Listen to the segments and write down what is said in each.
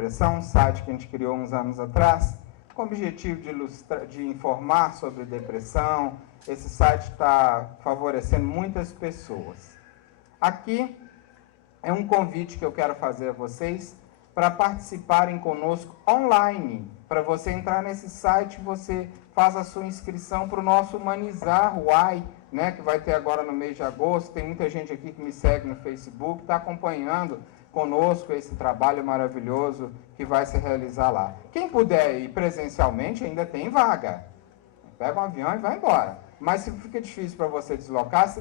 depressão, um site que a gente criou uns anos atrás, com o objetivo de informar sobre depressão. Esse site está favorecendo muitas pessoas. Aqui é um convite que eu quero fazer a vocês para participarem conosco online. Para você entrar nesse site, você faz a sua inscrição para o nosso Humanizar UAI, né, que vai ter agora no mês de agosto. Tem muita gente aqui que me segue no Facebook, está acompanhando conosco esse trabalho maravilhoso que vai se realizar lá. Quem puder ir presencialmente, ainda tem vaga. Pega um avião e vai embora. Mas se fica difícil para você deslocar,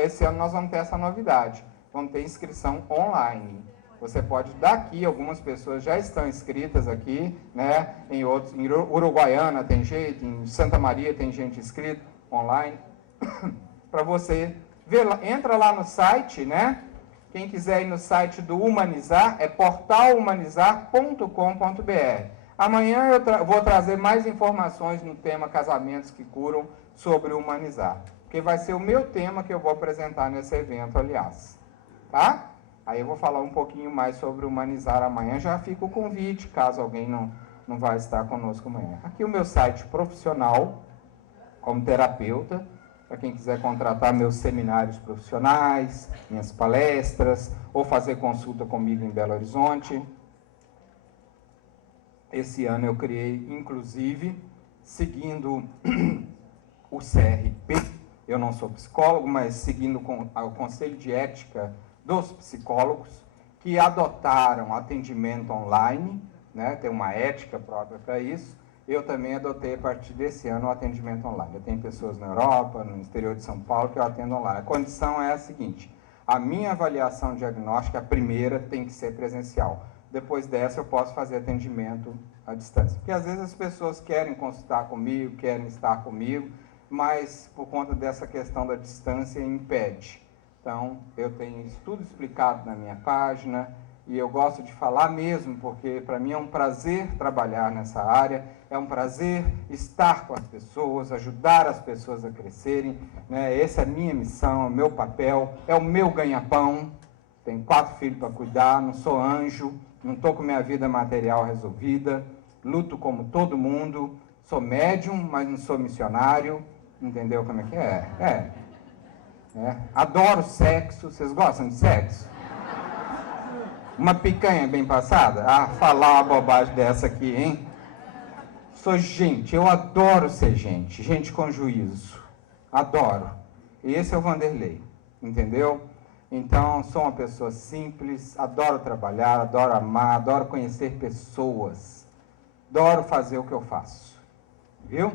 esse ano nós vamos ter essa novidade. Vamos ter inscrição online. Você pode, daqui, algumas pessoas já estão inscritas aqui, né? Em Uruguaiana tem jeito, em Santa Maria tem gente inscrita online. Para você ver, entra lá no site, né? Quem quiser ir no site do Humanizar, é portalhumanizar.com.br. Amanhã eu vou trazer mais informações no tema Casamentos que Curam sobre o Humanizar. Porque vai ser o meu tema que eu vou apresentar nesse evento, aliás. Tá? Aí eu vou falar um pouquinho mais sobre o Humanizar amanhã. Já fica o convite, caso alguém não vai estar conosco amanhã. Aqui o meu site profissional, como terapeuta, para quem quiser contratar meus seminários profissionais, minhas palestras, ou fazer consulta comigo em Belo Horizonte. Esse ano eu criei, inclusive, seguindo o CRP, eu não sou psicólogo, mas seguindo o Conselho de Ética dos Psicólogos, que adotaram atendimento online, né, tem uma ética própria para isso. Eu também adotei, a partir desse ano, o atendimento online. Eu tenho pessoas na Europa, no exterior de São Paulo, que eu atendo online. A condição é a seguinte: a minha avaliação diagnóstica, a primeira, tem que ser presencial. Depois dessa, eu posso fazer atendimento à distância. Porque, às vezes, as pessoas querem consultar comigo, querem estar comigo, mas, por conta dessa questão da distância, impede. Então, eu tenho isso tudo explicado na minha página, e eu gosto de falar mesmo, porque para mim é um prazer trabalhar nessa área, é um prazer estar com as pessoas, ajudar as pessoas a crescerem, né? Essa é a minha missão, é o meu papel, é o meu ganha-pão. Tenho 4 filhos para cuidar, não sou anjo, não estou com minha vida material resolvida, luto como todo mundo, sou médium, mas não sou missionário, entendeu como é que é? Adoro sexo, vocês gostam de sexo? Uma picanha bem passada? Ah, falar uma bobagem dessa aqui, hein? Sou gente, eu adoro ser gente, gente com juízo. Adoro. E esse é o Vanderlei, entendeu? Então, sou uma pessoa simples, adoro trabalhar, adoro amar, adoro conhecer pessoas. Adoro fazer o que eu faço. Viu?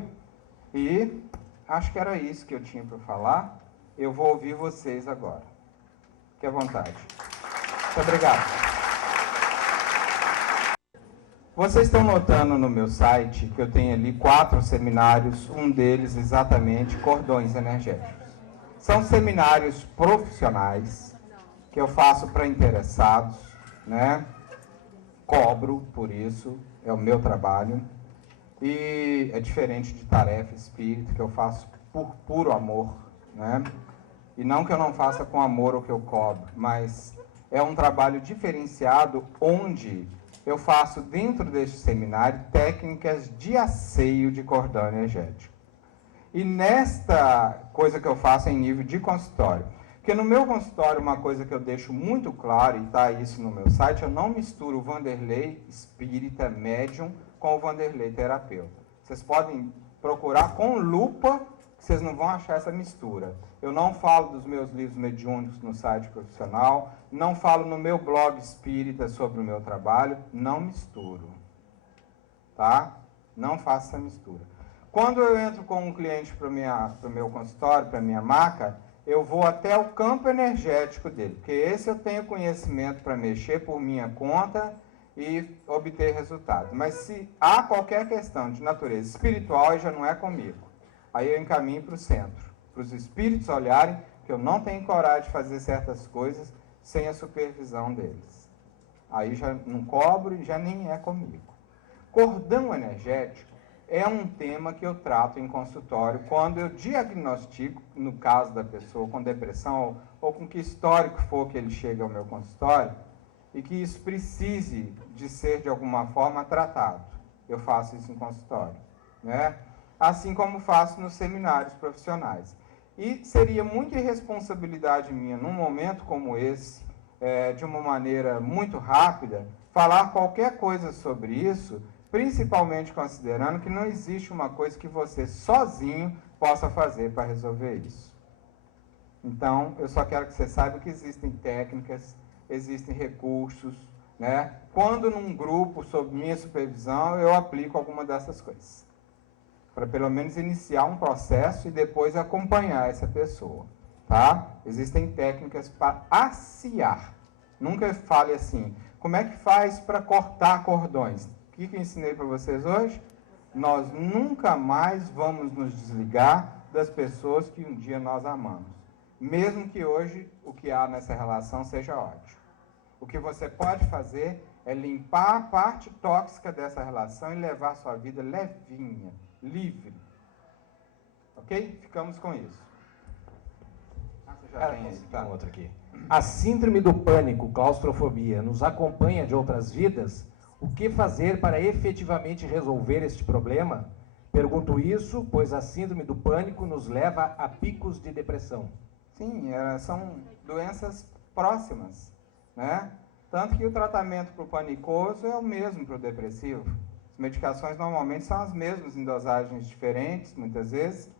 E acho que era isso que eu tinha para falar. Eu vou ouvir vocês agora. Fique à vontade. Muito obrigado. Vocês estão notando no meu site que eu tenho ali 4 seminários, um deles exatamente cordões energéticos. São seminários profissionais que eu faço para interessados, né? Cobro por isso, é o meu trabalho. E é diferente de tarefa espírita, que eu faço por puro amor, né? E não que eu não faça com amor o que eu cobro, mas é um trabalho diferenciado onde eu faço dentro deste seminário técnicas de asseio de cordão energético. E nesta coisa que eu faço em nível de consultório, porque no meu consultório uma coisa que eu deixo muito claro, e está isso no meu site, eu não misturo o Vanderlei espírita médium com o Vanderlei terapeuta. Vocês podem procurar com lupa, que vocês não vão achar essa mistura. Eu não falo dos meus livros mediúnicos no site profissional, não falo no meu blog espírita sobre o meu trabalho, não misturo. Tá? Não faço essa mistura. Quando eu entro com um cliente para o meu consultório, para a minha maca, eu vou até o campo energético dele, porque esse eu tenho conhecimento para mexer por minha conta e obter resultados. Mas se há qualquer questão de natureza espiritual, aí já não é comigo. Aí eu encaminho para o centro, para os espíritos olharem que eu não tenho coragem de fazer certas coisas sem a supervisão deles. Aí já não cobro e já nem é comigo. Cordão energético é um tema que eu trato em consultório quando eu diagnostico, no caso da pessoa com depressão ou com que histórico for que ele chega ao meu consultório, e que isso precise de ser, de alguma forma, tratado. Eu faço isso em consultório, né? Assim como faço nos seminários profissionais. E seria muita irresponsabilidade minha, num momento como esse, de uma maneira muito rápida, falar qualquer coisa sobre isso, principalmente considerando que não existe uma coisa que você sozinho possa fazer para resolver isso. Então, eu só quero que você saiba que existem técnicas, existem recursos, né? Quando num grupo, sob minha supervisão, eu aplico alguma dessas coisas, para pelo menos iniciar um processo e depois acompanhar essa pessoa, tá? Existem técnicas para aciar. Nunca fale assim, como é que faz para cortar cordões? O que eu ensinei para vocês hoje? Nós nunca mais vamos nos desligar das pessoas que um dia nós amamos. Mesmo que hoje o que há nessa relação seja ódio. O que você pode fazer é limpar a parte tóxica dessa relação e levar a sua vida levinha, livre. Ok? Ficamos com isso. Você já tem aí, tá? Outro aqui. A síndrome do pânico, claustrofobia, nos acompanha de outras vidas? O que fazer para efetivamente resolver este problema? Pergunto isso, pois a síndrome do pânico nos leva a picos de depressão. Sim, são doenças próximas, né? Tanto que o tratamento para o panicoso é o mesmo para o depressivo. As medicações normalmente são as mesmas em dosagens diferentes, muitas vezes.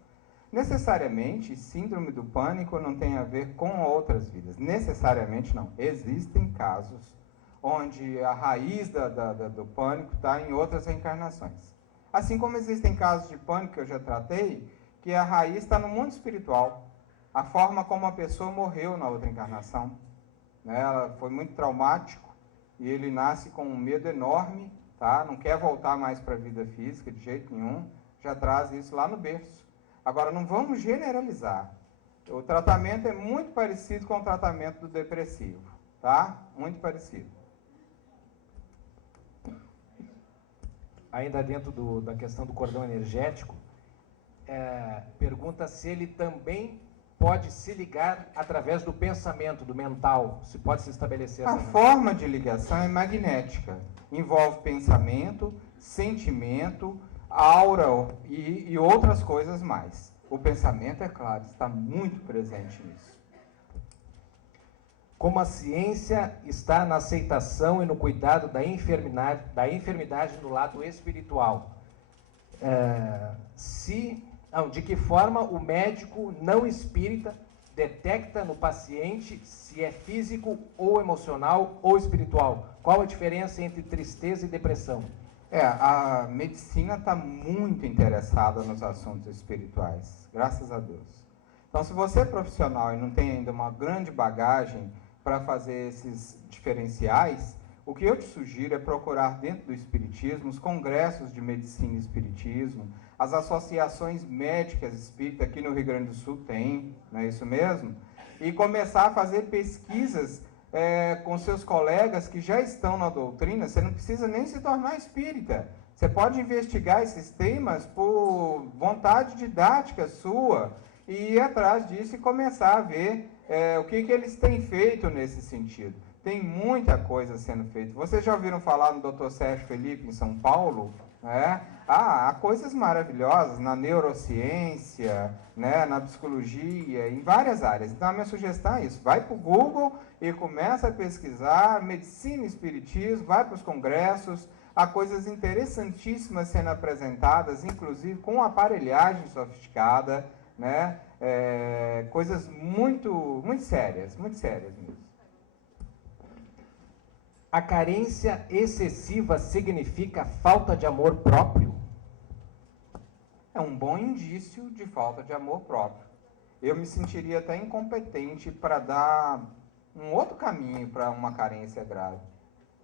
Necessariamente, síndrome do pânico não tem a ver com outras vidas. Necessariamente não. Existem casos onde a raiz do pânico está em outras reencarnações. Assim como existem casos de pânico que eu já tratei, que a raiz está no mundo espiritual. A forma como a pessoa morreu na outra encarnação, né? Ela foi muito traumático e ele nasce com um medo enorme, tá? Não quer voltar mais para a vida física de jeito nenhum, já traz isso lá no berço. Agora, não vamos generalizar. O tratamento é muito parecido com o tratamento do depressivo, tá? Muito parecido. Ainda dentro da questão do cordão energético, pergunta se ele também pode se ligar através do pensamento, do mental, se pode se estabelecer essa... A forma de ligação é magnética, envolve pensamento, sentimento, aura e outras coisas mais. O pensamento, é claro, está muito presente nisso. Como a ciência está na aceitação e no cuidado da enfermidade no lado espiritual? De que forma o médico não espírita detecta no paciente se é físico ou emocional ou espiritual? Qual a diferença entre tristeza e depressão? A medicina está muito interessada nos assuntos espirituais, graças a Deus. Então, se você é profissional e não tem ainda uma grande bagagem para fazer esses diferenciais, o que eu te sugiro é procurar dentro do espiritismo os congressos de medicina e espiritismo, as associações médicas espíritas, aqui no Rio Grande do Sul tem, não é isso mesmo? E começar a fazer pesquisas com seus colegas que já estão na doutrina. Você não precisa nem se tornar espírita. Você pode investigar esses temas por vontade didática sua e ir atrás disso e começar a ver o que eles têm feito nesse sentido. Tem muita coisa sendo feita. Vocês já ouviram falar no Dr. Sérgio Felipe, em São Paulo? Há coisas maravilhosas na neurociência, né, na psicologia, em várias áreas. Então, a minha sugestão é isso. Vai para o Google e começa a pesquisar medicina e espiritismo, vai para os congressos. Há coisas interessantíssimas sendo apresentadas, inclusive com aparelhagem sofisticada, né, coisas muito sérias mesmo. A carência excessiva significa falta de amor próprio? É um bom indício de falta de amor próprio. Eu me sentiria até incompetente para dar um outro caminho para uma carência grave.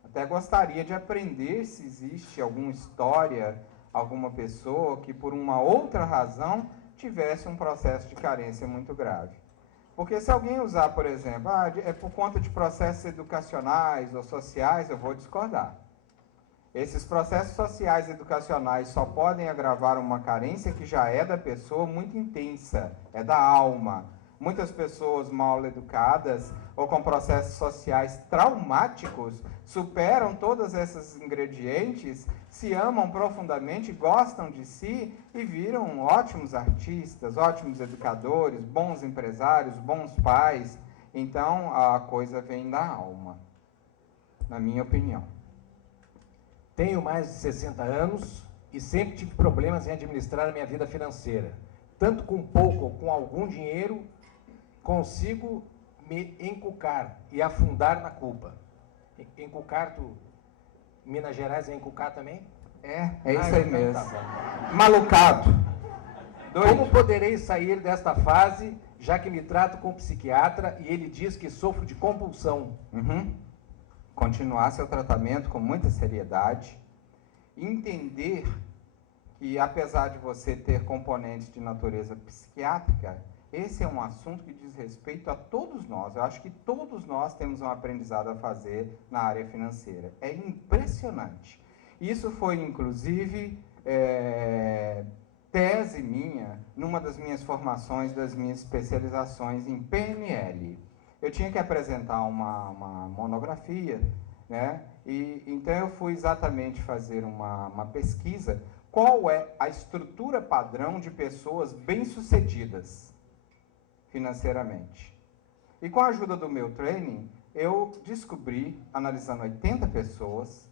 Até gostaria de aprender se existe alguma história, alguma pessoa que por uma outra razão tivesse um processo de carência muito grave. Porque se alguém usar, por exemplo, é por conta de processos educacionais ou sociais, eu vou discordar. Esses processos sociais e educacionais só podem agravar uma carência que já é da pessoa muito intensa, é da alma. Muitas pessoas mal educadas ou com processos sociais traumáticos superam todos esses ingredientes, se amam profundamente, gostam de si e viram ótimos artistas, ótimos educadores, bons empresários, bons pais. Então, a coisa vem da alma, na minha opinião. Tenho mais de 60 anos e sempre tive problemas em administrar a minha vida financeira. Tanto com pouco ou com algum dinheiro, consigo me encucar e afundar na culpa. Encucar, Minas Gerais é encucar também? É isso aí mesmo. Tá. Malucado. Como poderei sair desta fase, já que me trato com um psiquiatra e ele diz que sofro de compulsão? Continuar seu tratamento com muita seriedade. Entender que, apesar de você ter componentes de natureza psiquiátrica, esse é um assunto que diz respeito a todos nós. Eu acho que todos nós temos um aprendizado a fazer na área financeira. É impressionante. Isso foi, inclusive, tese minha, numa das minhas formações, das minhas especializações em PNL. Eu tinha que apresentar uma monografia, né? E então eu fui exatamente fazer uma pesquisa. Qual é a estrutura padrão de pessoas bem-sucedidas financeiramente? E com a ajuda do meu training, eu descobri, analisando 80 pessoas,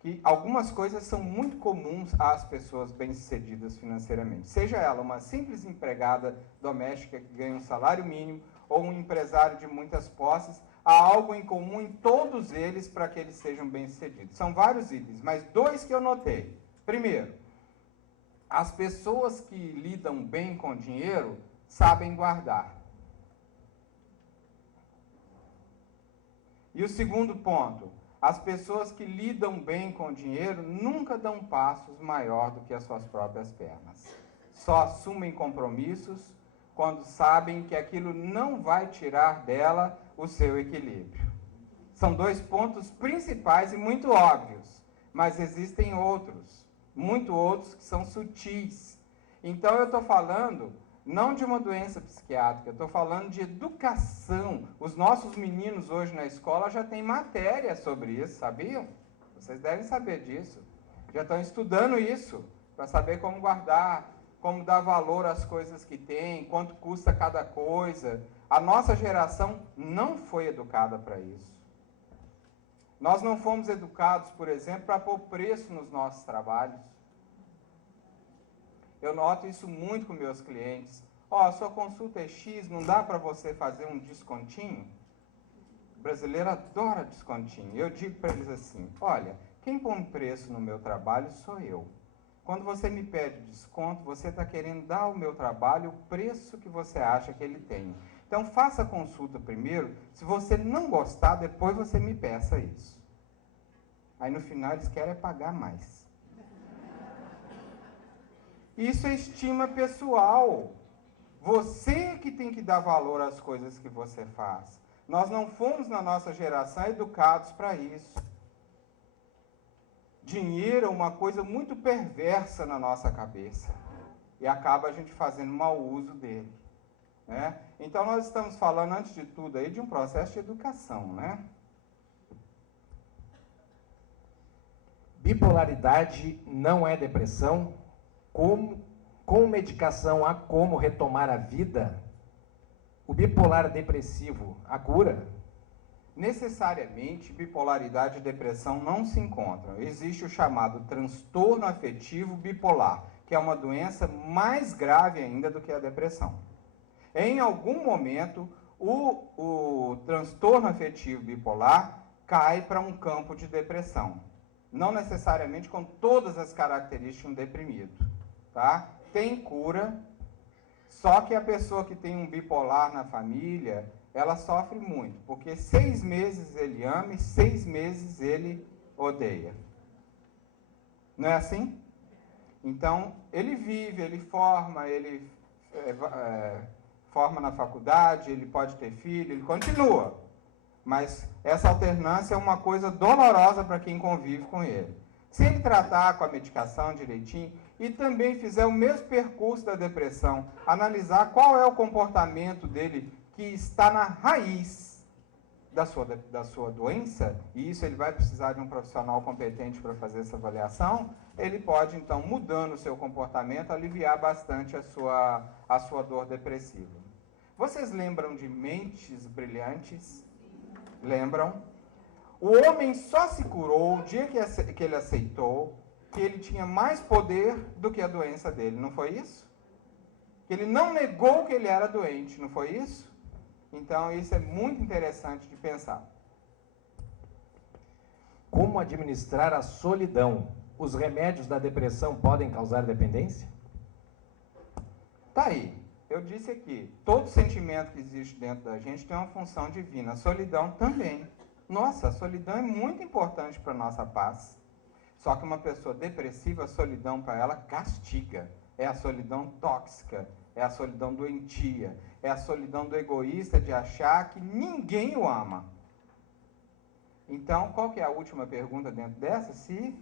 que algumas coisas são muito comuns às pessoas bem-sucedidas financeiramente. Seja ela uma simples empregada doméstica que ganha um salário mínimo ou um empresário de muitas posses, há algo em comum em todos eles para que eles sejam bem-sucedidos. São vários itens, mas 2 que eu notei. Primeiro, as pessoas que lidam bem com dinheiro sabem guardar. E o segundo ponto, as pessoas que lidam bem com dinheiro nunca dão passos maior do que as suas próprias pernas. Só assumem compromissos quando sabem que aquilo não vai tirar dela o seu equilíbrio. São 2 pontos principais e muito óbvios, mas existem outros, muito outros que são sutis. Então eu estou falando não de uma doença psiquiátrica, eu estou falando de educação. Os nossos meninos hoje na escola já têm matéria sobre isso, sabiam? Vocês devem saber disso. Já estão estudando isso, para saber como guardar, como dar valor às coisas que tem, quanto custa cada coisa. A nossa geração não foi educada para isso. Nós não fomos educados, por exemplo, para pôr preço nos nossos trabalhos. Eu noto isso muito com meus clientes. A sua consulta é X, não dá para você fazer um descontinho? O brasileiro adora descontinho. Eu digo para eles assim, olha, quem põe preço no meu trabalho sou eu. Quando você me pede desconto, você está querendo dar ao meu trabalho o preço que você acha que ele tem. Então, faça a consulta primeiro. Se você não gostar, depois você me peça isso. Aí, no final, eles querem pagar mais. Isso é estima pessoal. Você que tem que dar valor às coisas que você faz. Nós não fomos, na nossa geração, educados para isso. Dinheiro é uma coisa muito perversa na nossa cabeça. E acaba a gente fazendo mau uso dele. Né? Então, nós estamos falando, antes de tudo, aí, de um processo de educação. Né? Bipolaridade não é depressão? Com medicação há como retomar a vida? O bipolar depressivo, a cura? Necessariamente, bipolaridade e depressão não se encontram. Existe o chamado transtorno afetivo bipolar, que é uma doença mais grave ainda do que a depressão. Em algum momento, o transtorno afetivo bipolar cai para um campo de depressão. Não necessariamente com todas as características de um deprimido. Tá? Tem cura, só que a pessoa que tem um bipolar na família, ela sofre muito, porque 6 meses ele ama e 6 meses ele odeia. Não é assim? Então, ele vive, ele forma, ele forma na faculdade, ele pode ter filho, ele continua. Mas essa alternância é uma coisa dolorosa para quem convive com ele. Se ele tratar com a medicação direitinho e também fizer o mesmo percurso da depressão, analisar qual é o comportamento dele que está na raiz da sua doença, e isso ele vai precisar de um profissional competente para fazer essa avaliação, ele pode, então, mudando o seu comportamento, aliviar bastante a sua dor depressiva. Vocês lembram de Mentes Brilhantes? Lembram? O homem só se curou o dia que ele aceitou que ele tinha mais poder do que a doença dele, não foi isso? Que ele não negou que ele era doente, não foi isso? Então, isso é muito interessante de pensar. Como administrar a solidão? Os remédios da depressão podem causar dependência? Tá aí. Eu disse aqui, todo sentimento que existe dentro da gente tem uma função divina. A solidão também. Nossa, a solidão é muito importante para a nossa paz. Só que uma pessoa depressiva, a solidão para ela castiga. É a solidão tóxica, é a solidão doentia, é a solidão do egoísta de achar que ninguém o ama. Então, qual que é a última pergunta dentro dessa? Se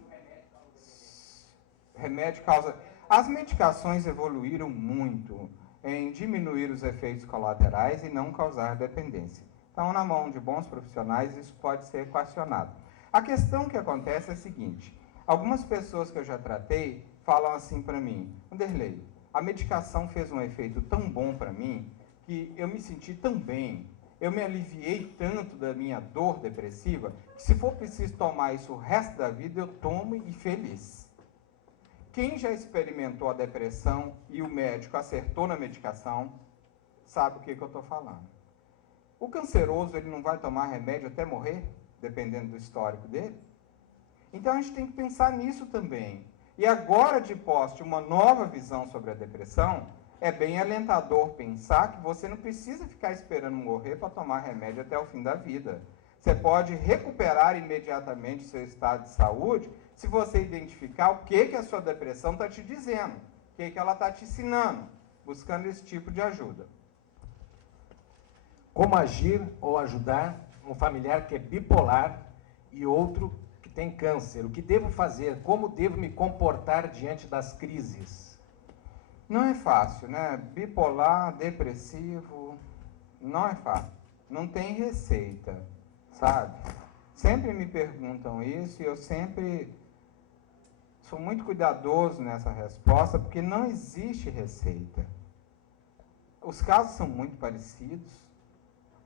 remédio causa... As medicações evoluíram muito em diminuir os efeitos colaterais e não causar dependência. Então, na mão de bons profissionais, isso pode ser equacionado. A questão que acontece é a seguinte: algumas pessoas que eu já tratei falam assim para mim: Wanderley, a medicação fez um efeito tão bom para mim que eu me senti tão bem, eu me aliviei tanto da minha dor depressiva, que se for preciso tomar isso o resto da vida, eu tomo e feliz. Quem já experimentou a depressão e o médico acertou na medicação, sabe o que eu estou falando. O canceroso, ele não vai tomar remédio até morrer, dependendo do histórico dele? Então, a gente tem que pensar nisso também. E agora, de posse de uma nova visão sobre a depressão, é bem alentador pensar que você não precisa ficar esperando morrer para tomar remédio até o fim da vida. Você pode recuperar imediatamente seu estado de saúde se você identificar o que a sua depressão está te dizendo, o que ela está te ensinando, buscando esse tipo de ajuda. Como agir ou ajudar um familiar que é bipolar e outro que tem câncer? O que devo fazer? Como devo me comportar diante das crises? Não é fácil, né? Bipolar, depressivo, não é fácil. Não tem receita, sabe? Sempre me perguntam isso e eu sempre sou muito cuidadoso nessa resposta, porque não existe receita. Os casos são muito parecidos.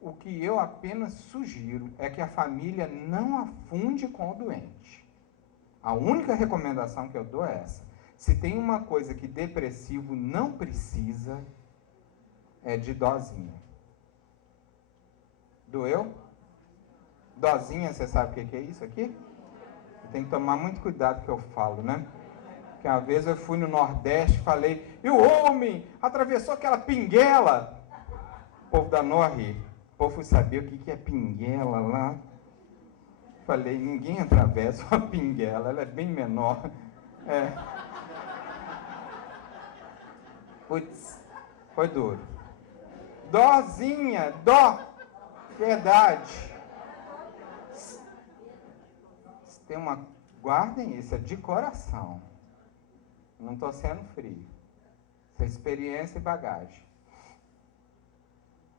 O que eu apenas sugiro é que a família não afunde com o doente. A única recomendação que eu dou é essa. Se tem uma coisa que depressivo não precisa, é de dosinha. Doeu? Dosinha, você sabe o que é isso aqui? Tem que tomar muito cuidado com o que eu falo, né? Porque uma vez eu fui no Nordeste e falei, e o homem atravessou aquela pinguela. O povo da Norte, o povo foi saber o que é pinguela lá. Falei, ninguém atravessa uma pinguela, ela é bem menor. É. Putz, foi duro. Dozinha, dó, verdade. Tem uma... Guardem isso, é de coração. Não estou sendo frio. Isso é experiência e bagagem.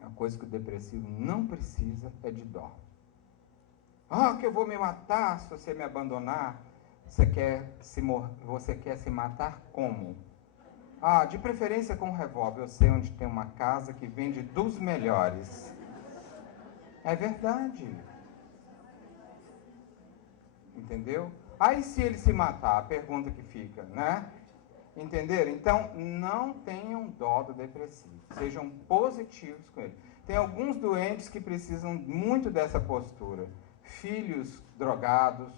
Uma coisa que o depressivo não precisa é de dó. Ah, que eu vou me matar se você me abandonar. Você quer se matar como? Ah, de preferência com um revólver. Eu sei onde tem uma casa que vende dos melhores. É verdade. Entendeu? Aí se ele se matar, a pergunta que fica, né? Entenderam? Então, não tenham dó do depressivo. Sejam positivos com ele. Tem alguns doentes que precisam muito dessa postura. Filhos drogados,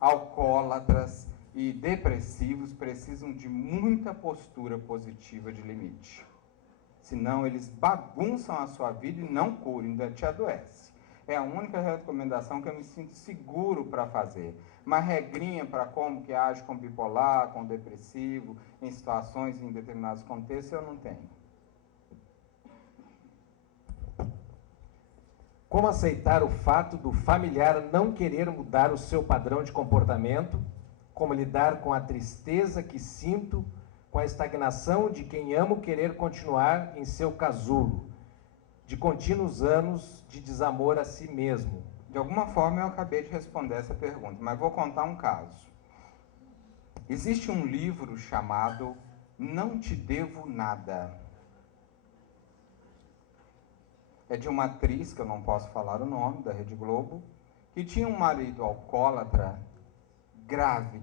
alcoólatras e depressivos precisam de muita postura positiva de limite. Senão, eles bagunçam a sua vida e não curam, ainda te adoece. É a única recomendação que eu me sinto seguro para fazer. Uma regrinha para como que age com bipolar, com depressivo, em situações, em determinados contextos, eu não tenho. Como aceitar o fato do familiar não querer mudar o seu padrão de comportamento como lidar com a tristeza que sinto, com a estagnação de quem amo querer continuar em seu casulo, de contínuos anos de desamor a si mesmo. De alguma forma eu acabei de responder essa pergunta, mas vou contar um caso. Existe um livro chamado Não Te Devo Nada. É de uma atriz, que eu não posso falar o nome, da Rede Globo, que tinha um marido alcoólatra, grave,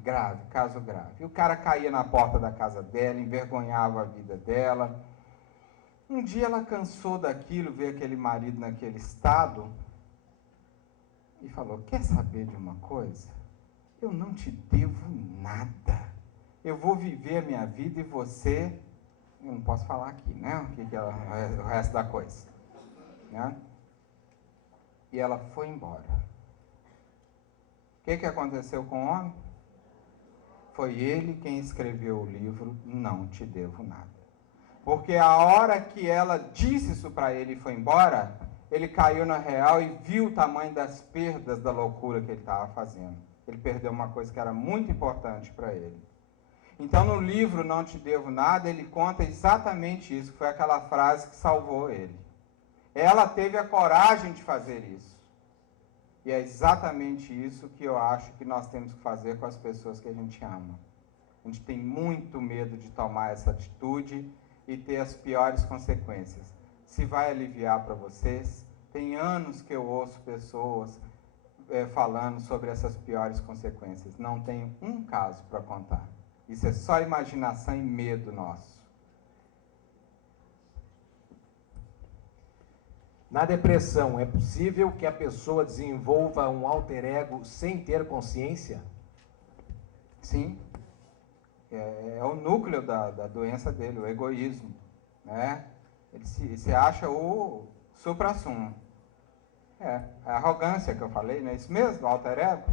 caso grave. E o cara caía na porta da casa dela, envergonhava a vida dela. Um dia ela cansou daquilo, ver aquele marido naquele estado, e falou, quer saber de uma coisa? Eu não te devo nada. Eu vou viver a minha vida e você... Eu não posso falar aqui, né? O resto da coisa. Né? E ela foi embora. O que aconteceu com o homem? Foi ele quem escreveu o livro Não Te Devo Nada. Porque a hora que ela disse isso para ele e foi embora, ele caiu na real e viu o tamanho das perdas da loucura que ele estava fazendo. Ele perdeu uma coisa que era muito importante para ele. Então, no livro Não Te Devo Nada, ele conta exatamente isso, que foi aquela frase que salvou ele. Ela teve a coragem de fazer isso. E é exatamente isso que eu acho que nós temos que fazer com as pessoas que a gente ama. A gente tem muito medo de tomar essa atitude e ter as piores consequências. Se vai aliviar para vocês, tem anos que eu ouço pessoas falando sobre essas piores consequências. Não tenho um caso para contar. Isso é só imaginação e medo nosso. Na depressão, é possível que a pessoa desenvolva um alter ego sem ter consciência? Sim. É o núcleo da doença dele, o egoísmo. Né? Ele se acha o suprassumo. É a arrogância que eu falei, não é isso mesmo? O alter ego?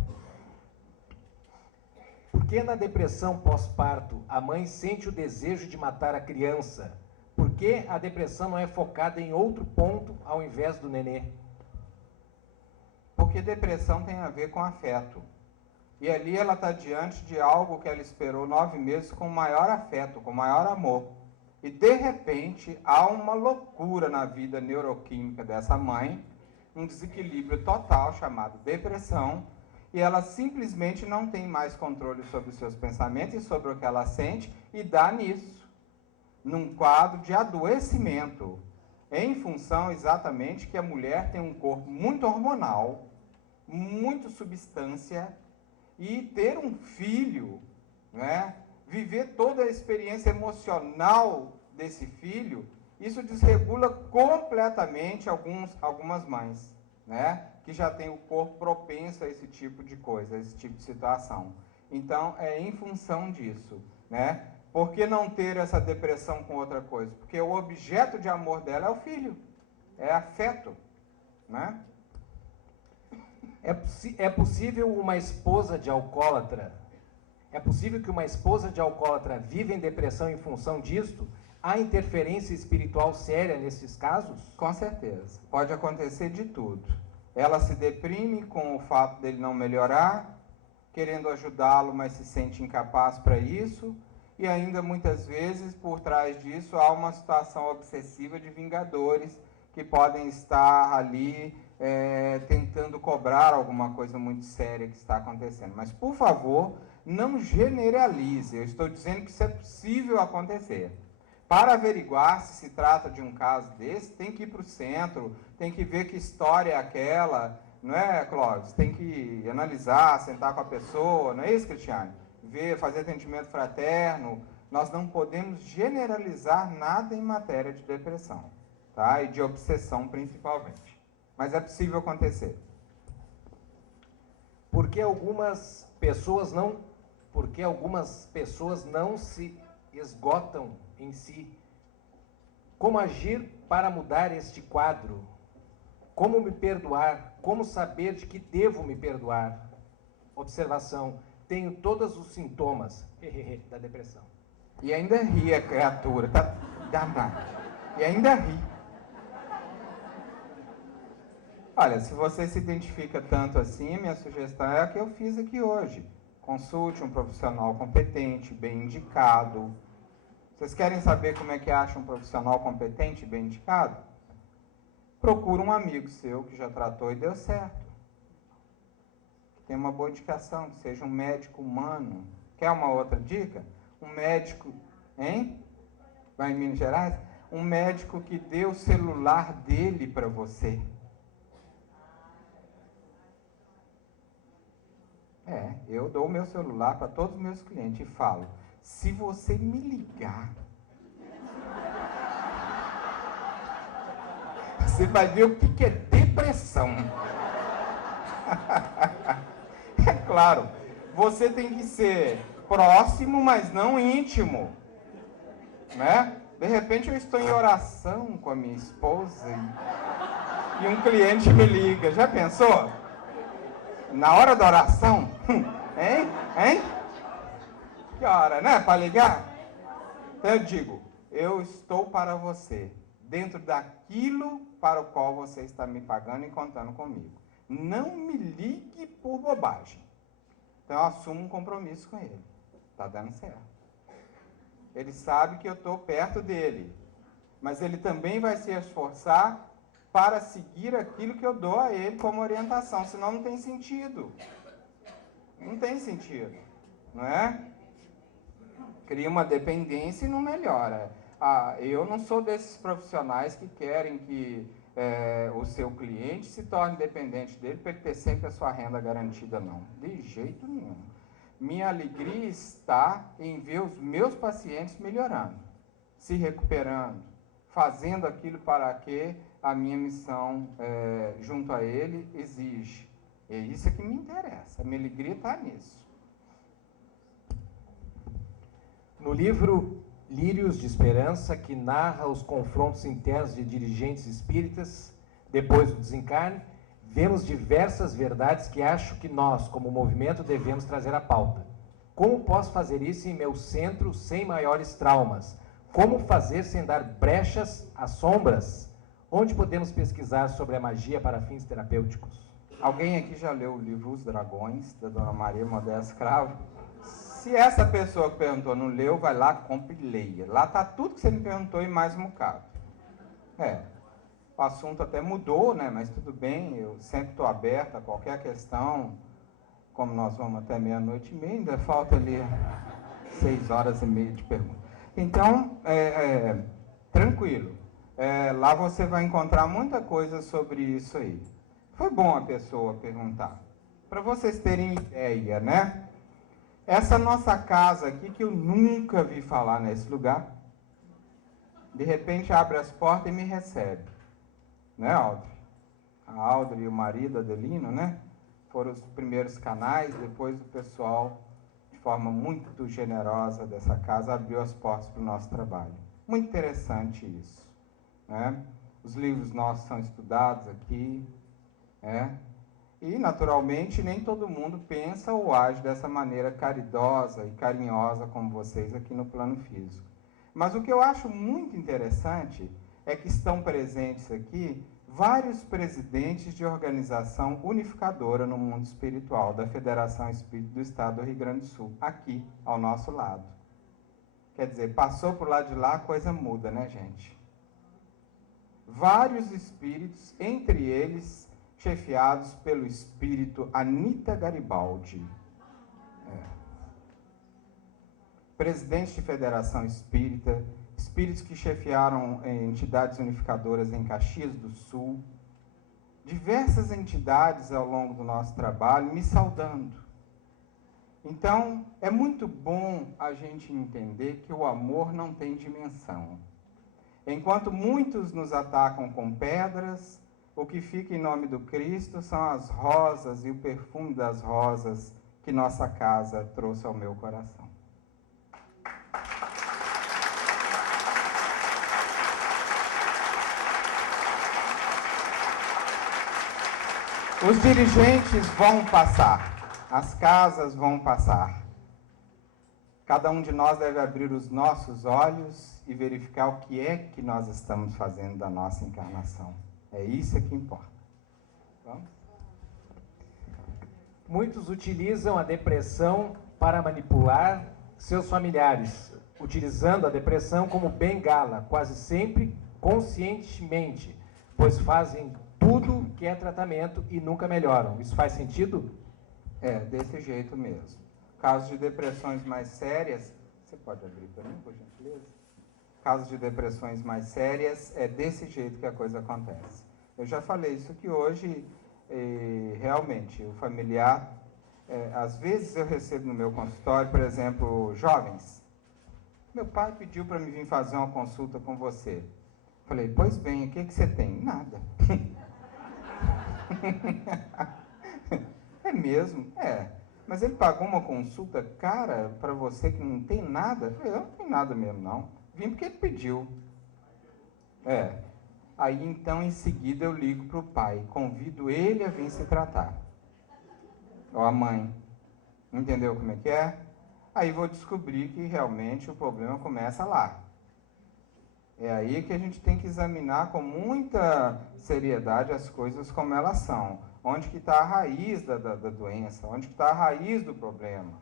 Por que na depressão pós-parto a mãe sente o desejo de matar a criança? Por que a depressão não é focada em outro ponto ao invés do nenê? Porque depressão tem a ver com afeto. E ali ela está diante de algo que ela esperou 9 meses com maior afeto, com maior amor. E de repente há uma loucura na vida neuroquímica dessa mãe, um desequilíbrio total chamado depressão, e ela simplesmente não tem mais controle sobre os seus pensamentos e sobre o que ela sente, e dá nisso, num quadro de adoecimento, em função exatamente que a mulher tem um corpo muito hormonal, muito substância, e ter um filho, né, viver toda a experiência emocional desse filho, isso desregula completamente algumas mães, né, que já têm o corpo propenso a esse tipo de coisa, a esse tipo de situação. Então, é em função disso, né? Por que não ter essa depressão com outra coisa? Porque o objeto de amor dela é o filho, é afeto, né? É possível uma esposa de alcoólatra? É possível que uma esposa de alcoólatra viva em depressão em função disto? Há interferência espiritual séria nesses casos? Com certeza. Pode acontecer de tudo. Ela se deprime com o fato dele não melhorar, querendo ajudá-lo, mas se sente incapaz para isso. E ainda, muitas vezes, por trás disso, há uma situação obsessiva de vingadores que podem estar ali tentando cobrar alguma coisa muito séria que está acontecendo. Mas, por favor, não generalize. Eu estou dizendo que isso é possível acontecer. Para averiguar se se trata de um caso desse, tem que ir para o centro, tem que ver que história é aquela, não é, Clóvis? Tem que analisar, sentar com a pessoa, não é isso, Cristiane? Ver, fazer atendimento fraterno. Nós não podemos generalizar nada em matéria de depressão, tá? E de obsessão principalmente. Mas é possível acontecer. Por que algumas pessoas não se esgotam em si? Como agir para mudar este quadro? Como me perdoar? Como saber de que devo me perdoar? Observação: tenho todos os sintomas da depressão. E ainda ri a criatura, tá danado. E ainda ri. Olha, se você se identifica tanto assim, minha sugestão é a que eu fiz aqui hoje. Consulte um profissional competente, bem indicado. Vocês querem saber como é que acha um profissional competente e bem indicado? Procura um amigo seu que já tratou e deu certo. Que tem uma boa indicação, que seja um médico humano. Quer uma outra dica? Um médico, hein? Vai em Minas Gerais? Um médico que dê o celular dele para você. Eu dou o meu celular para todos os meus clientes e falo, se você me ligar, você vai ver o que é depressão. É claro, você tem que ser próximo, mas não íntimo, né? De repente eu estou em oração com a minha esposa e um cliente me liga. Já pensou? Na hora da oração? Hein? Que hora, né? Para ligar? Então eu digo, eu estou para você, dentro daquilo para o qual você está me pagando e contando comigo. Não me ligue por bobagem. Então eu assumo um compromisso com ele. Está dando certo. Ele sabe que eu estou perto dele, mas ele também vai se esforçar para seguir aquilo que eu dou a ele como orientação, senão não tem sentido. Não tem sentido, não é? Cria uma dependência e não melhora. Eu não sou desses profissionais que querem que o seu cliente se torne dependente dele para ele ter sempre a sua renda garantida, não. De jeito nenhum. Minha alegria está em ver os meus pacientes melhorando, se recuperando, fazendo aquilo para que a minha missão junto a ele exige. É isso que me interessa. A minha alegria está nisso. No livro Lírios de Esperança, que narra os confrontos internos de dirigentes espíritas depois do desencarne, vemos diversas verdades que acho que nós, como movimento, devemos trazer à pauta. Como posso fazer isso em meu centro sem maiores traumas? Como fazer sem dar brechas às sombras? Onde podemos pesquisar sobre a magia para fins terapêuticos? Alguém aqui já leu o livro Os Dragões, da Dona Maria Modesto Cravo? Se essa pessoa que perguntou não leu, vai lá, compre e leia. Lá está tudo que você me perguntou e mais um bocado. O assunto até mudou, né? Mas tudo bem, eu sempre estou aberto a qualquer questão. Como nós vamos até 00h30, ainda falta ali 6h30 de pergunta. Então, tranquilo. Lá você vai encontrar muita coisa sobre isso aí. Foi bom a pessoa perguntar. Para vocês terem ideia, né? Essa nossa casa aqui, que eu nunca vi falar nesse lugar, de repente abre as portas e me recebe. Né, Audrey? A Audrey e o marido, Adelino, né? Foram os primeiros canais, depois o pessoal, de forma muito generosa dessa casa, abriu as portas para o nosso trabalho. Muito interessante isso. Né? Os livros nossos são estudados aqui, né? E, naturalmente, nem todo mundo pensa ou age dessa maneira caridosa e carinhosa como vocês aqui no plano físico. Mas o que eu acho muito interessante é que estão presentes aqui vários presidentes de organização unificadora no mundo espiritual, da Federação Espírita do Estado do Rio Grande do Sul, aqui, ao nosso lado. Quer dizer, passou por lá de lá, a coisa muda, né, gente? Vários espíritos, entre eles chefiados pelo espírito Anita Garibaldi. Presidente de Federação Espírita, espíritos que chefiaram entidades unificadoras em Caxias do Sul, diversas entidades ao longo do nosso trabalho me saudando. Então, é muito bom a gente entender que o amor não tem dimensão. Enquanto muitos nos atacam com pedras, o que fica em nome do Cristo são as rosas e o perfume das rosas que nossa casa trouxe ao meu coração. Os dirigentes vão passar, as casas vão passar. Cada um de nós deve abrir os nossos olhos e verificar o que é que nós estamos fazendo da nossa encarnação. É isso que importa. Vamos? Muitos utilizam a depressão para manipular seus familiares, utilizando a depressão como bengala, quase sempre conscientemente, pois fazem tudo que é tratamento e nunca melhoram. Isso faz sentido? É, desse jeito mesmo. Casos de depressões mais sérias, você pode abrir para mim, por gentileza? Casos de depressões mais sérias, é desse jeito que a coisa acontece. Eu já falei isso que hoje, realmente, o familiar, às vezes eu recebo no meu consultório, por exemplo, jovens. Meu pai pediu para me vir fazer uma consulta com você. Falei, pois bem, o que você tem? Nada. É mesmo? É. Mas ele pagou uma consulta cara para você que não tem nada? Eu falei, eu não tenho nada mesmo, não. Vim porque ele pediu. É. Aí, então, em seguida, eu ligo para o pai. Convido ele a vir se tratar. Ou a mãe. Entendeu como é que é? Aí vou descobrir que realmente o problema começa lá. É aí que a gente tem que examinar com muita seriedade as coisas como elas são. Onde que está a raiz da doença, onde que está a raiz do problema.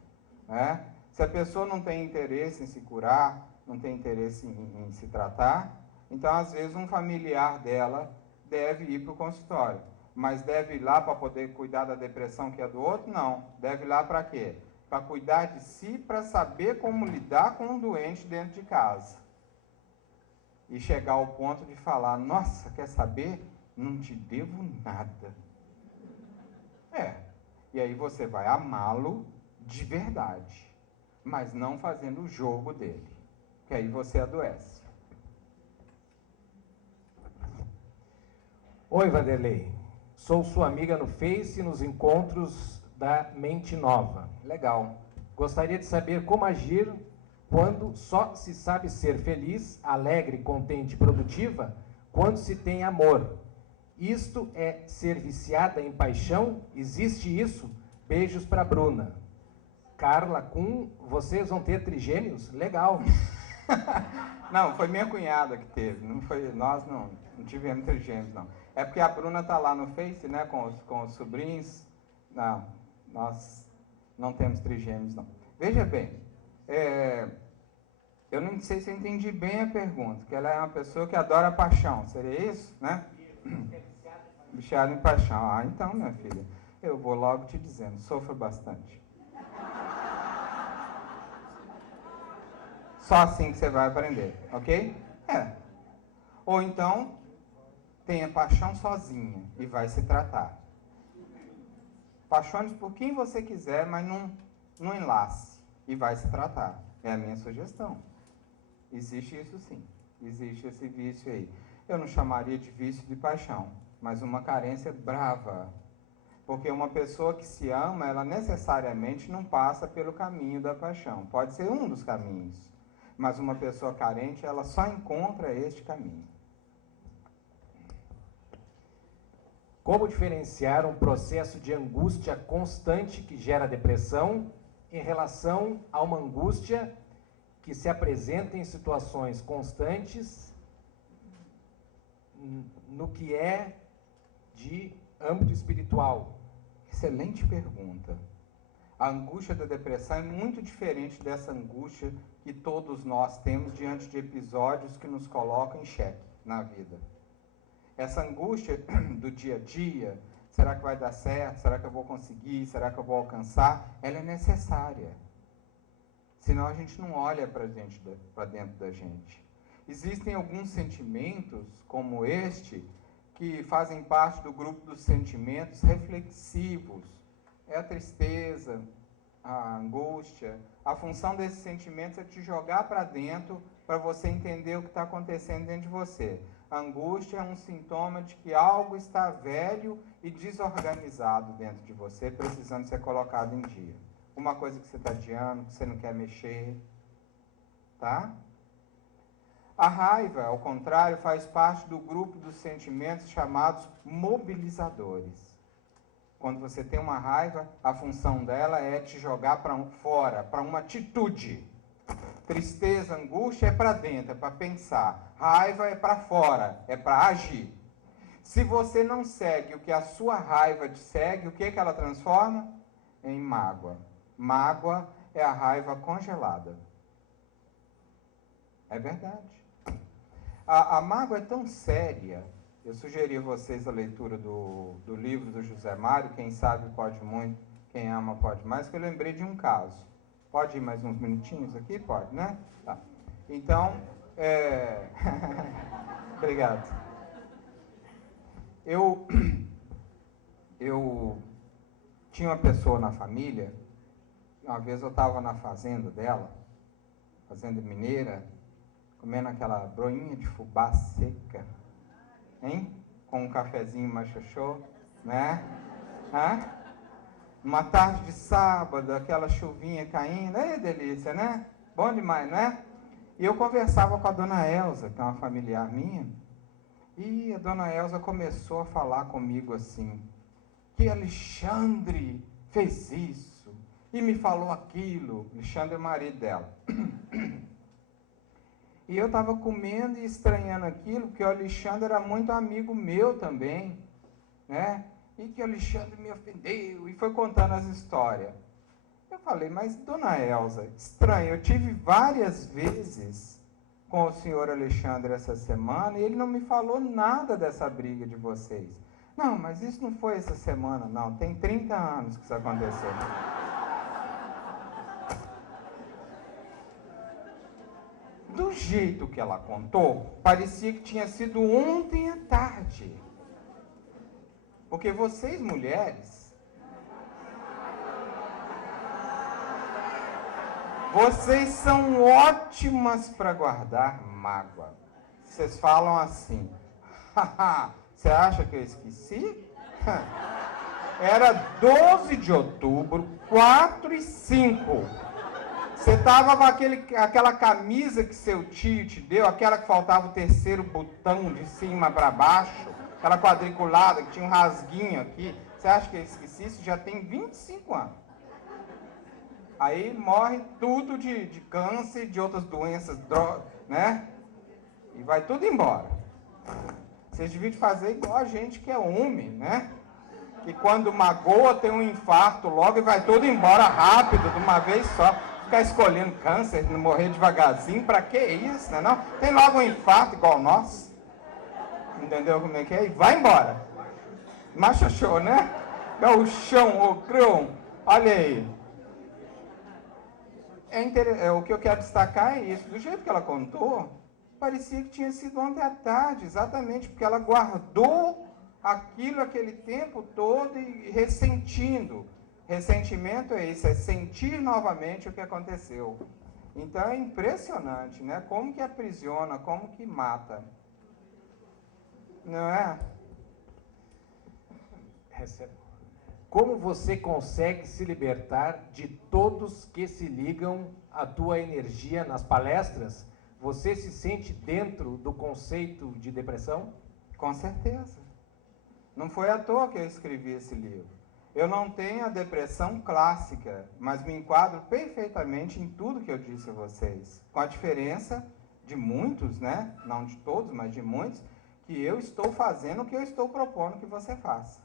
Né? Se a pessoa não tem interesse em se curar, não tem interesse em se tratar, então às vezes um familiar dela deve ir para o consultório. Mas deve ir lá para poder cuidar da depressão que é do outro? Não. Deve ir lá para quê? Para cuidar de si, para saber como lidar com um doente dentro de casa. E chegar ao ponto de falar, nossa, quer saber? Não te devo nada. É. E aí você vai amá-lo de verdade, mas não fazendo o jogo dele. Que aí você adoece. Oi, Vanderlei. Sou sua amiga no Face e nos encontros da Mente Nova. Legal. Gostaria de saber como agir quando só se sabe ser feliz, alegre, contente e produtiva quando se tem amor. Isto é ser viciada em paixão? Existe isso? Beijos para Bruna. Carla Kuhn, vocês vão ter trigêmeos? Legal. Não, foi minha cunhada que teve, não foi, nós não tivemos trigêmeos, não. É porque a Bruna está lá no Face, né, com os sobrinhos. Não, nós não temos trigêmeos, não. Veja bem, eu não sei se eu entendi bem a pergunta, que ela é uma pessoa que adora paixão, seria isso, né? Viciada em paixão. Ah, então, minha filha, eu vou logo te dizendo, sofra bastante. Só assim que você vai aprender, ok? É. Ou então, tenha paixão sozinha e vai se tratar. Apaixone-se por quem você quiser, mas não enlace e vai se tratar. É a minha sugestão. Existe isso sim. Existe esse vício aí. Eu não chamaria de vício de paixão, mas uma carência brava. Porque uma pessoa que se ama, ela necessariamente não passa pelo caminho da paixão. Pode ser um dos caminhos. Mas uma pessoa carente, ela só encontra este caminho. Como diferenciar um processo de angústia constante que gera depressão em relação a uma angústia que se apresenta em situações constantes no que é de âmbito espiritual? Excelente pergunta. A angústia da depressão é muito diferente dessa angústia que todos nós temos diante de episódios que nos colocam em xeque na vida. Essa angústia do dia a dia, será que vai dar certo? Será que eu vou conseguir? Será que eu vou alcançar? Ela é necessária. Senão a gente não olha para dentro da gente. Existem alguns sentimentos, como este, que fazem parte do grupo dos sentimentos reflexivos. É a tristeza, a angústia. A função desses sentimentos é te jogar para dentro para você entender o que está acontecendo dentro de você. A angústia é um sintoma de que algo está velho e desorganizado dentro de você, precisando ser colocado em dia. Uma coisa que você está adiando, que você não quer mexer. Tá? A raiva, ao contrário, faz parte do grupo dos sentimentos chamados mobilizadores. Quando você tem uma raiva, a função dela é te jogar para fora, para uma atitude. Tristeza, angústia é para dentro, é para pensar. Raiva é para fora, é para agir. Se você não segue o que a sua raiva te segue, o que ela transforma? em mágoa. Mágoa é a raiva congelada. É verdade. A mágoa é tão séria. Eu sugeri a vocês a leitura do livro do José Mário, Quem Sabe Pode Muito, Quem Ama Pode Mais, que eu lembrei de um caso. Pode ir mais uns minutinhos aqui? Pode, né? Tá. Então, obrigado. Eu tinha uma pessoa na família, uma vez eu estava na fazenda dela, fazenda mineira, comendo aquela broinha de fubá seca, hein? Com um cafezinho machoxô, né? Hã? Uma tarde de sábado, aquela chuvinha caindo, é delícia, né? Bom demais, né? E eu conversava com a dona Elza, que é uma familiar minha, e a dona Elza começou a falar comigo assim, que Alexandre fez isso, e me falou aquilo. Alexandre é o marido dela. E eu estava comendo e estranhando aquilo, porque o Alexandre era muito amigo meu também, né? E que o Alexandre me ofendeu, e foi contando as histórias. Eu falei, mas dona Elza, estranho, eu tive várias vezes com o senhor Alexandre essa semana, e ele não me falou nada dessa briga de vocês. Não, mas isso não foi essa semana, não, tem 30 anos que isso aconteceu. Do jeito que ela contou, parecia que tinha sido ontem à tarde. Porque vocês, mulheres, vocês são ótimas para guardar mágoa. Vocês falam assim, haha, você acha que eu esqueci? Era 12 de outubro, 4h05. Você estava com aquela camisa que seu tio te deu, aquela que faltava o terceiro botão de cima para baixo, aquela quadriculada que tinha um rasguinho aqui. Você acha que eu esqueci? Isso já tem 25 anos. Aí morre tudo de câncer, de outras doenças, né? E vai tudo embora. Vocês deviam fazer igual a gente que é homem, né? Que quando magoa tem um infarto logo e vai tudo embora rápido, de uma vez só. Ficar escolhendo câncer, não morrer devagarzinho, pra que isso, né? Não? Tem logo um infarto igual nós. Entendeu como é que é? E vai embora. Machoxô, né? Gauchão, ocrão. Olha aí. O que eu quero destacar é isso. Do jeito que ela contou, parecia que tinha sido ontem à tarde, exatamente, porque ela guardou aquele tempo todo e ressentindo. Ressentimento é isso, é sentir novamente o que aconteceu. Então é impressionante, né? Como que aprisiona, como que mata. Não é? Como você consegue se libertar de todos que se ligam à tua energia nas palestras? Você se sente dentro do conceito de depressão? Com certeza. Não foi à toa que eu escrevi esse livro. Eu não tenho a depressão clássica, mas me enquadro perfeitamente em tudo que eu disse a vocês. Com a diferença de muitos, né? Não de todos, mas de muitos, que eu estou fazendo o que eu estou propondo que você faça.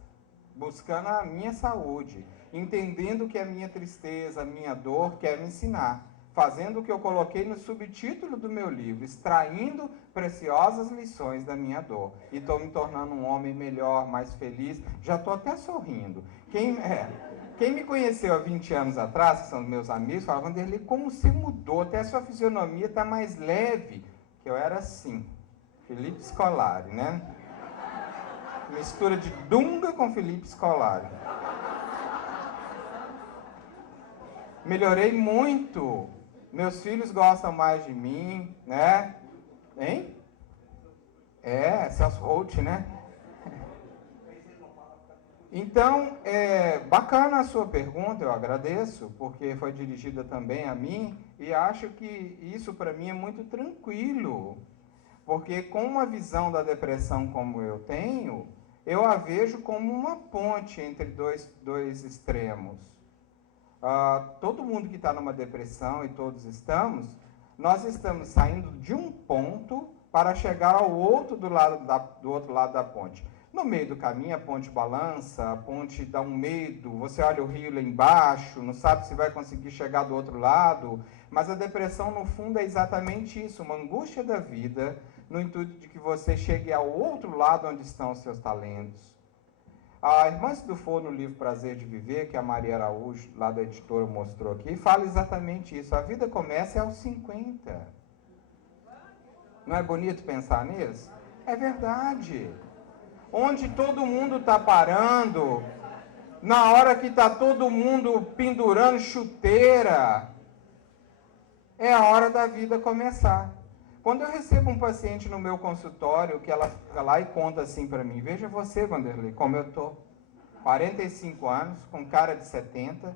Buscando a minha saúde, entendendo que a minha tristeza, a minha dor quer me ensinar. Fazendo o que eu coloquei no subtítulo do meu livro, extraindo preciosas lições da minha dor. E estou me tornando um homem melhor, mais feliz. Já estou até sorrindo. Quem me conheceu há 20 anos atrás, que são meus amigos, falavam dele, como você mudou, até a sua fisionomia está mais leve. Que eu era assim, Felipe Scolari, né? Mistura de Dunga com Felipe Scolari. Melhorei muito. Meus filhos gostam mais de mim, né? Hein? Celso Holt, né? Então, bacana a sua pergunta, eu agradeço, porque foi dirigida também a mim, e acho que isso para mim é muito tranquilo, porque com uma visão da depressão como eu tenho, eu a vejo como uma ponte entre dois extremos. Todo mundo que está numa depressão, e todos estamos, nós estamos saindo de um ponto para chegar ao outro do outro lado da ponte. No meio do caminho, a ponte balança, a ponte dá um medo, você olha o rio lá embaixo, não sabe se vai conseguir chegar do outro lado, mas a depressão, no fundo, é exatamente isso, uma angústia da vida, no intuito de que você chegue ao outro lado onde estão os seus talentos. A irmã Dufour, no livro Prazer de Viver, que a Maria Araújo, lá da editora, mostrou aqui, fala exatamente isso. A vida começa aos 50. Não é bonito pensar nisso? É verdade. Onde todo mundo está parando, na hora que está todo mundo pendurando chuteira, é a hora da vida começar. Quando eu recebo um paciente no meu consultório, que ela fica lá e conta assim para mim, veja você, Vanderlei, como eu estou. 45 anos, com cara de 70,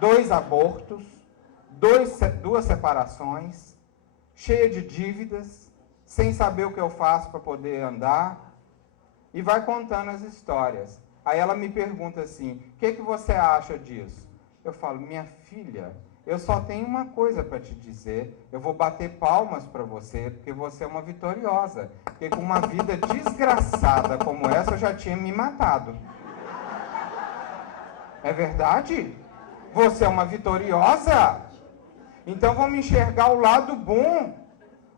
2 abortos, 2 separações, cheia de dívidas, sem saber o que eu faço para poder andar, e vai contando as histórias. Aí ela me pergunta assim, o que você acha disso? Eu falo, minha filha, eu só tenho uma coisa para te dizer, eu vou bater palmas para você, porque você é uma vitoriosa. Porque com uma vida desgraçada como essa, eu já tinha me matado. É verdade? Você é uma vitoriosa? Então vamos enxergar o lado bom.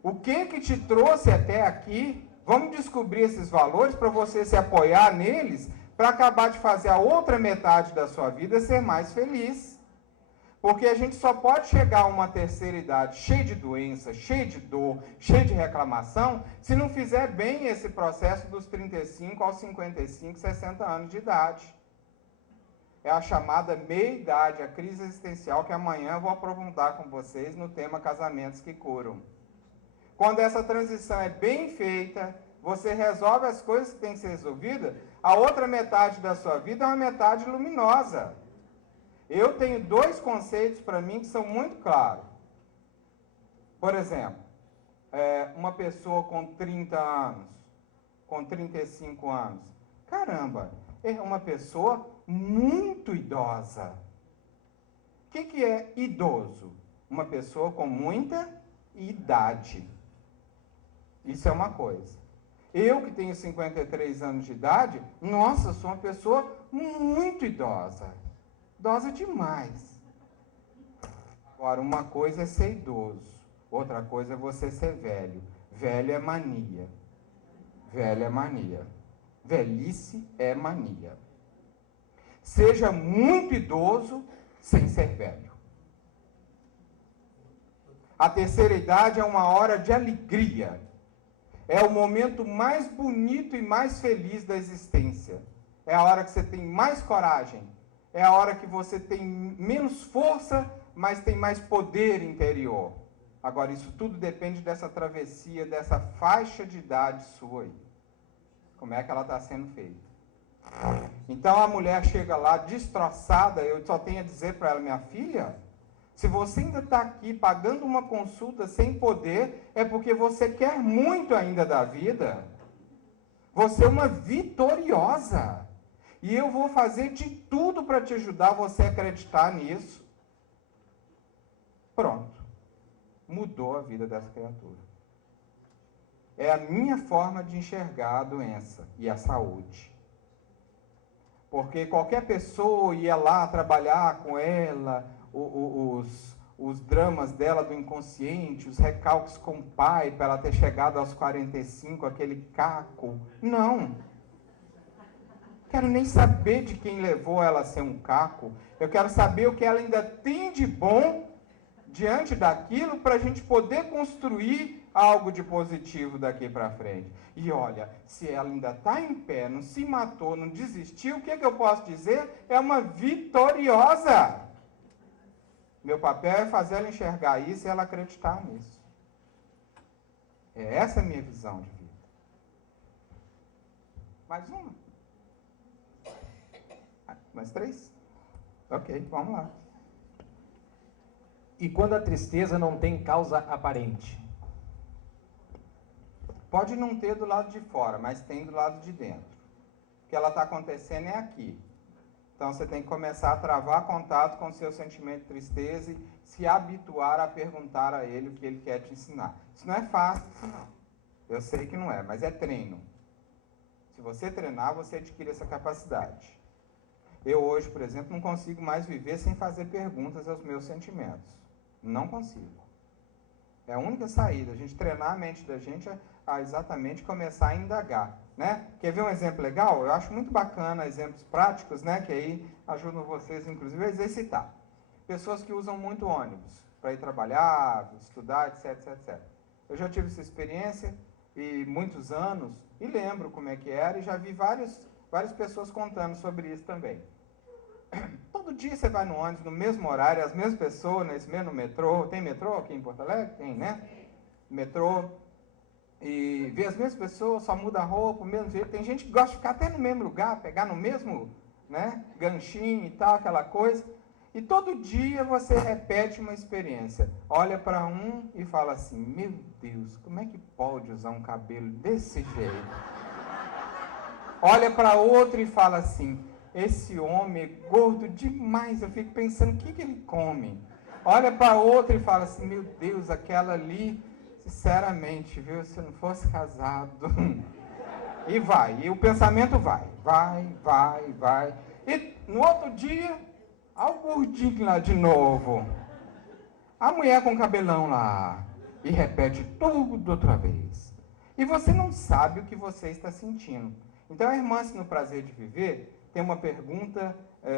O que te trouxe até aqui? Vamos descobrir esses valores para você se apoiar neles, para acabar de fazer a outra metade da sua vida ser mais feliz. Porque a gente só pode chegar a uma terceira idade cheia de doença, cheia de dor, cheia de reclamação, se não fizer bem esse processo dos 35 aos 55, 60 anos de idade. É a chamada meia-idade, a crise existencial, que amanhã eu vou aprofundar com vocês no tema Casamentos que Curam. Quando essa transição é bem feita, você resolve as coisas que têm que ser resolvidas, a outra metade da sua vida é uma metade luminosa. Eu tenho 2 conceitos para mim que são muito claros. Por exemplo, uma pessoa com 30 anos, com 35 anos, caramba, é uma pessoa muito idosa. O que é idoso? Uma pessoa com muita idade. Isso é uma coisa. Eu que tenho 53 anos de idade, nossa, sou uma pessoa muito idosa. Idosa demais. Agora, uma coisa é ser idoso, outra coisa é você ser velho. Velho é mania. Velho é mania. Velhice é mania. Seja muito idoso sem ser velho. A terceira idade é uma hora de alegria. É o momento mais bonito e mais feliz da existência. É a hora que você tem mais coragem. É a hora que você tem menos força, mas tem mais poder interior. Agora, isso tudo depende dessa travessia, dessa faixa de idade sua aí. Como é que ela está sendo feita? Então, a mulher chega lá destroçada, eu só tenho a dizer para ela, minha filha, se você ainda está aqui pagando uma consulta sem poder, é porque você quer muito ainda da vida. Você é uma vitoriosa. E eu vou fazer de tudo para te ajudar você a acreditar nisso. Pronto. Mudou a vida dessa criatura. É a minha forma de enxergar a doença e a saúde. Porque qualquer pessoa ia lá trabalhar com ela, os dramas dela do inconsciente, os recalques com o pai, para ela ter chegado aos 45, aquele caco. Não. Quero nem saber de quem levou ela a ser um caco. Eu quero saber o que ela ainda tem de bom diante daquilo para a gente poder construir algo de positivo daqui para frente. E olha, se ela ainda está em pé, não se matou, não desistiu, o que eu posso dizer? É uma vitoriosa. Meu papel é fazer ela enxergar isso e ela acreditar nisso. É essa a minha visão de vida. Mais uma? Mais 3? Ok, vamos lá. E quando a tristeza não tem causa aparente? Pode não ter do lado de fora, mas tem do lado de dentro. O que ela está acontecendo é aqui. Então você tem que começar a travar contato com o seu sentimento de tristeza e se habituar a perguntar a ele o que ele quer te ensinar. Isso não é fácil, não. Eu sei que não é, mas é treino. Se você treinar, você adquire essa capacidade. Eu hoje, por exemplo, não consigo mais viver sem fazer perguntas aos meus sentimentos. Não consigo. É a única saída, a gente treinar a mente da gente a exatamente começar a indagar, né? Quer ver um exemplo legal? Eu acho muito bacana exemplos práticos, né? Que aí ajudam vocês, inclusive, a exercitar. Pessoas que usam muito ônibus para ir trabalhar, estudar, etc, etc, etc. Eu já tive essa experiência e muitos anos, e lembro como é que era, e já vi várias pessoas contando sobre isso também. Todo dia você vai no ônibus, no mesmo horário, as mesmas pessoas, nesse mesmo metrô. Tem metrô aqui em Porto Alegre? Tem, né? Metrô. E vê as mesmas pessoas, só muda a roupa, o mesmo jeito. Tem gente que gosta de ficar até no mesmo lugar, pegar no mesmo, né, ganchinho e tal, aquela coisa. E todo dia você repete uma experiência. Olha para um e fala assim, meu Deus, como é que pode usar um cabelo desse jeito? Olha para outro e fala assim, esse homem é gordo demais, eu fico pensando, o que ele come? Olha para outro e fala assim, meu Deus, aquela ali, sinceramente, viu, se não fosse casado... E vai, e o pensamento vai. E no outro dia, olha o gordinho lá de novo. A mulher com o cabelão lá. E repete tudo outra vez. E você não sabe o que você está sentindo. Então, a irmã, no Prazer de Viver, tem uma pergunta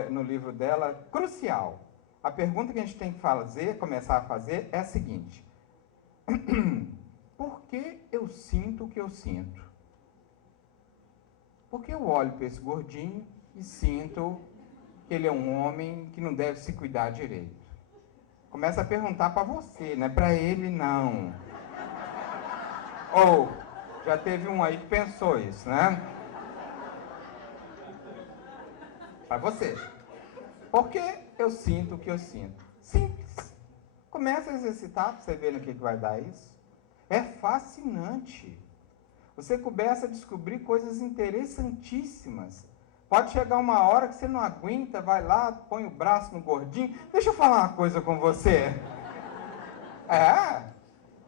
no livro dela crucial. A pergunta que a gente tem que começar a fazer é a seguinte. Por que eu sinto o que eu sinto? Porque eu olho para esse gordinho e sinto que ele é um homem que não deve se cuidar direito. Começa a perguntar para você, não é para ele não. Ou, já teve um aí que pensou isso, né? Para você. Por que eu sinto o que eu sinto? Simples. Começa a exercitar para você ver no que vai dar isso. É fascinante. Você começa a descobrir coisas interessantíssimas. Pode chegar uma hora que você não aguenta, vai lá, põe o braço no gordinho. Deixa eu falar uma coisa com você.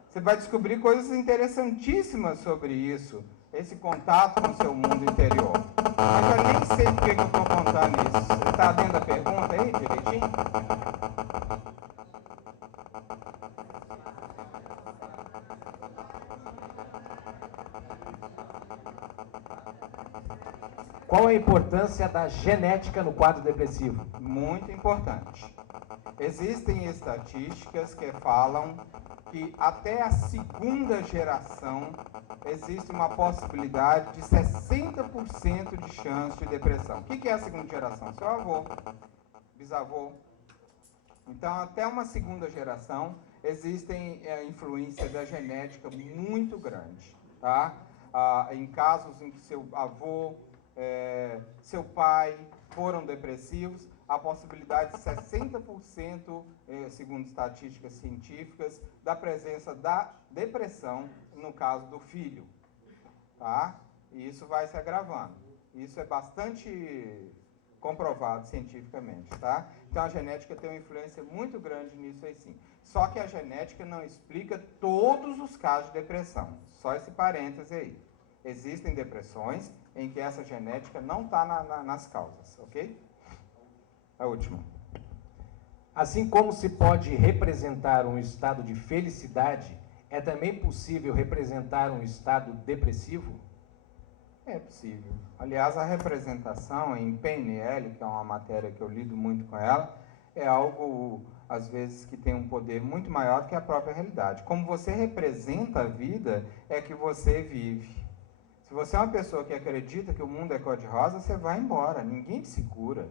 Você vai descobrir coisas interessantíssimas sobre isso. Esse contato com o seu mundo interior. Mas eu nem sei por que eu estou contando isso. Você está dentro da pergunta aí, direitinho? Qual a importância da genética no quadro depressivo? Muito importante. Existem estatísticas que falam que até a segunda geração existe uma possibilidade de 60% de chance de depressão. O que é a segunda geração? Seu avô, bisavô. Então, até uma segunda geração, existem influência da genética muito grande. Tá? Em casos em que seu avô, seu pai foram depressivos, a possibilidade de 60%, segundo estatísticas científicas, da presença da depressão no caso do filho. Tá? E isso vai se agravando. Isso é bastante comprovado cientificamente. Tá? Então a genética tem uma influência muito grande nisso aí sim. Só que a genética não explica todos os casos de depressão. Só esse parêntese aí. Existem depressões em que essa genética não está nas causas, ok? A última. Assim como se pode representar um estado de felicidade, é também possível representar um estado depressivo? É possível. Aliás, a representação em PNL, que é uma matéria que eu lido muito com ela, é algo, às vezes, que tem um poder muito maior do que a própria realidade. Como você representa a vida, é que você vive. Se você é uma pessoa que acredita que o mundo é cor-de-rosa, você vai embora, ninguém te segura.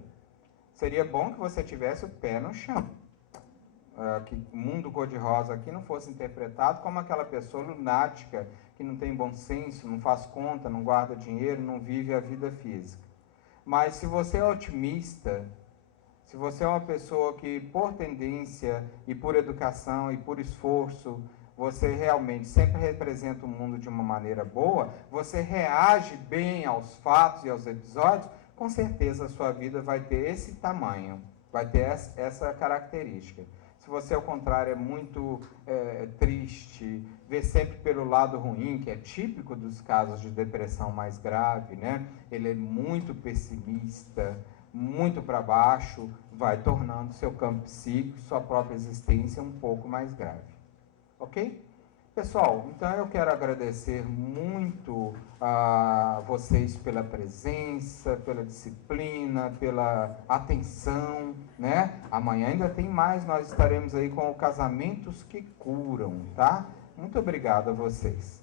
Seria bom que você tivesse o pé no chão. Que o mundo cor-de-rosa aqui não fosse interpretado como aquela pessoa lunática, que não tem bom senso, não faz conta, não guarda dinheiro, não vive a vida física. Mas se você é otimista, se você é uma pessoa que, por tendência e por educação e por esforço, você realmente sempre representa o mundo de uma maneira boa, você reage bem aos fatos e aos episódios, com certeza a sua vida vai ter esse tamanho, vai ter essa característica. Se Se você, ao contrário, é muito triste, vê sempre pelo lado ruim, que é típico dos casos de depressão mais grave, né? Ele é muito pessimista, muito para baixo, vai tornando seu campo psíquico, sua própria existência um pouco mais grave. Ok? Pessoal, então eu quero agradecer muito a vocês pela presença, pela disciplina, pela atenção, né? Amanhã ainda tem mais, nós estaremos aí com o Casamentos que Curam, tá? Muito obrigado a vocês.